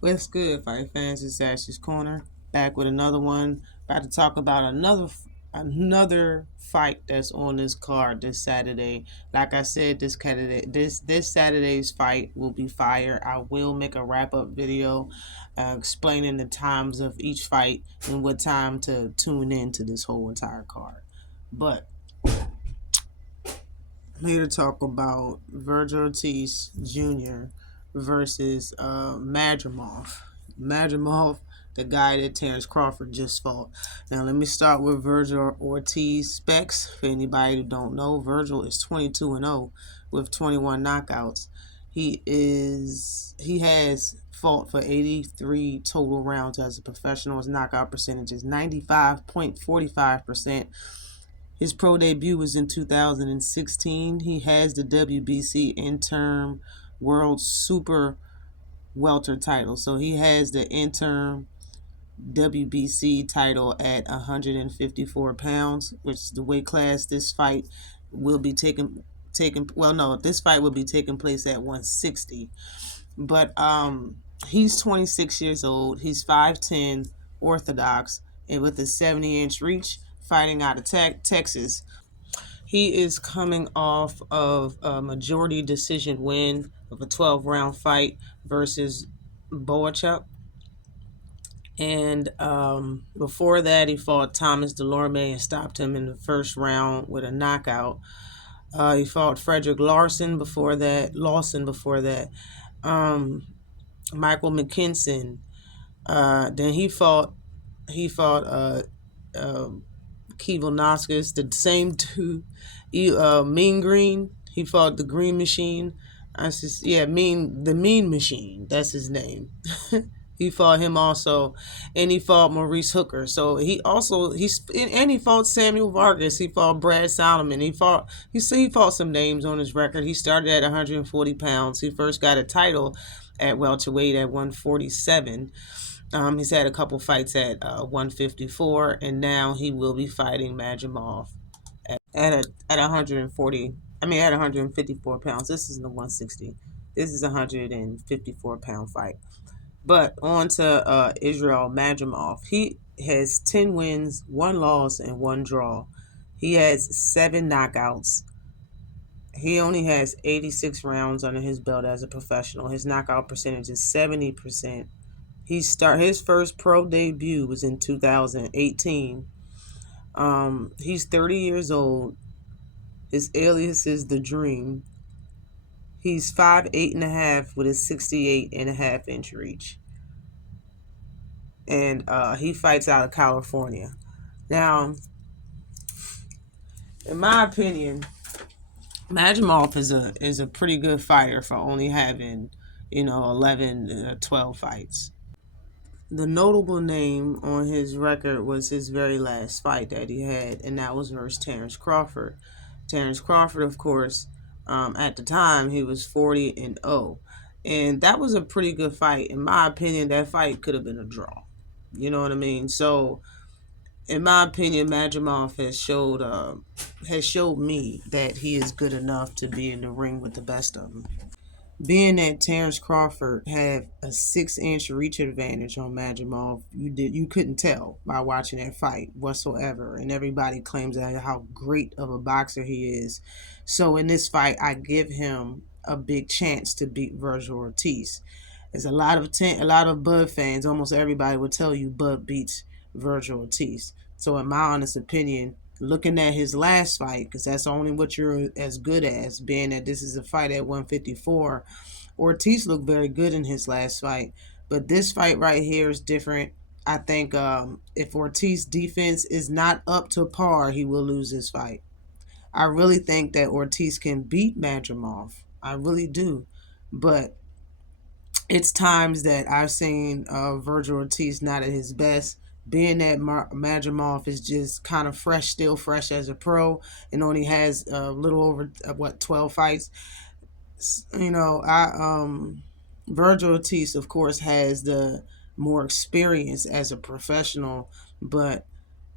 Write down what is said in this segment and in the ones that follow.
What's good, fight fans? It's Ash's Corner, back with another one. About to talk about another fight that's on this card this Saturday. Like I said, this Saturday's fight will be fire. I will make a wrap up video explaining the times of each fight and what time to tune in to this whole entire card. But I'm here to talk about Virgil Ortiz Jr. versus Madrimov. Madrimov, the guy that Terrence Crawford just fought. Now, let me start with Virgil Ortiz specs. For anybody who don't know, Virgil is 22-0 with 21 knockouts. He has fought for 83 total rounds as a professional. His knockout percentage is 95.45%. His pro debut was in 2016. He has the WBC interim world super welter title. So he has the interim WBC title at 154 pounds, which is the weight class this fight will be this fight will be taking place at 160. But he's 26 years old. He's 5'10", orthodox, and with a 70-inch reach, fighting out of Texas. He is coming off of a majority decision win of a 12-round fight versus Boachuk. And before that, he fought Thomas Delorme and stopped him in the first round with a knockout. He fought Frederick Lawson before that. Michael McKinson. Then he fought Kevel Noskis, the same dude. Mean Green. He fought the Green Machine. The Mean Machine. That's his name. He fought him also, and he fought Maurice Hooker. So he fought Samuel Vargas. He fought Brad Solomon. He fought some names on his record. He started at 140 pounds. He first got a title at welterweight at 147. He's had a couple fights at 154, and now he will be fighting Madrimov at 140. At 154 pounds. This isn't the 160. This is a 154-pound fight. But on to Israil Madrimov. He has 10 wins, 1 loss, and 1 draw. He has 7 knockouts. He only has 86 rounds under his belt as a professional. His knockout percentage is 70%. His first pro debut was in 2018. He's 30 years old. His alias is The Dream. He's 5'8.5" with a 68.5-inch reach. And he fights out of California. Now, in my opinion, Madrimov is a pretty good fighter for only having 11 12 fights. The notable name on his record was his very last fight that he had, and that was versus Terrence Crawford. Terrence Crawford, of course, at the time, he was 40-0. And that was a pretty good fight. In my opinion, that fight could have been a draw. You know what I mean? So, in my opinion, Madrimov has showed me that he is good enough to be in the ring with the best of them. Being that Terrence Crawford had a 6-inch reach advantage on Madrimov, you couldn't tell by watching that fight whatsoever, and everybody claims how great of a boxer he is. So in this fight, I give him a big chance to beat Virgil Ortiz. There's a lot of Bud fans. Almost everybody will tell you Bud beats Virgil Ortiz. So in my honest opinion, looking at his last fight, because that's only what you're as good as, being that this is a fight at 154, Ortiz looked very good in his last fight. But this fight right here is different. I think if Ortiz's defense is not up to par, he will lose this fight. I really think that Ortiz can beat Madrimov. I really do. But it's times that I've seen Virgil Ortiz not at his best. Being that Madrimov is just kind of still fresh as a pro, and only has a little over 12 fights. Virgil Ortiz, of course, has the more experience as a professional, but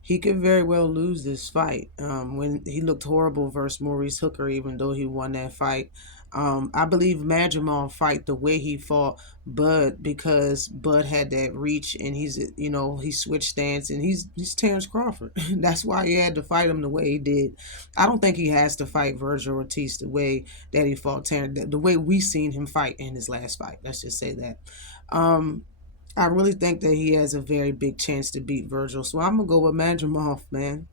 He could very well lose this fight. When he looked horrible versus Maurice Hooker, even though he won that fight. I believe Madrimov fight the way he fought Bud because Bud had that reach and he switched stance and he's Terrence Crawford. That's why he had to fight him the way he did. I don't think he has to fight Virgil Ortiz the way that he fought Terrence, the way we seen him fight in his last fight. Let's just say that. Um, I really think that he has a very big chance to beat Virgil. So I'm gonna go with Madrimov, man.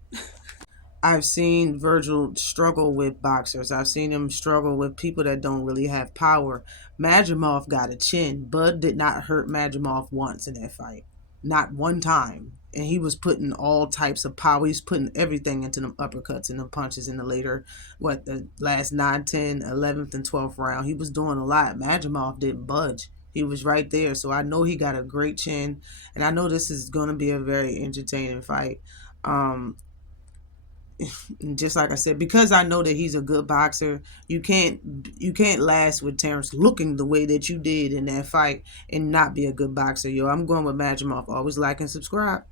I've seen Virgil struggle with boxers. I've seen him struggle with people that don't really have power. Madrimov got a chin. Bud did not hurt Madrimov once in that fight. Not one time. And he was putting all types of power. He's putting everything into them uppercuts and the punches in the the last 9, 10, 11th, and 12th round. He was doing a lot. Madrimov didn't budge. He was right there. So I know he got a great chin. And I know this is going to be a very entertaining fight. Um, just like I said, because I know that he's a good boxer, you can't last with Terrence looking the way that you did in that fight and not be a good boxer. Yo, I'm going with Madrimov. Always like and subscribe.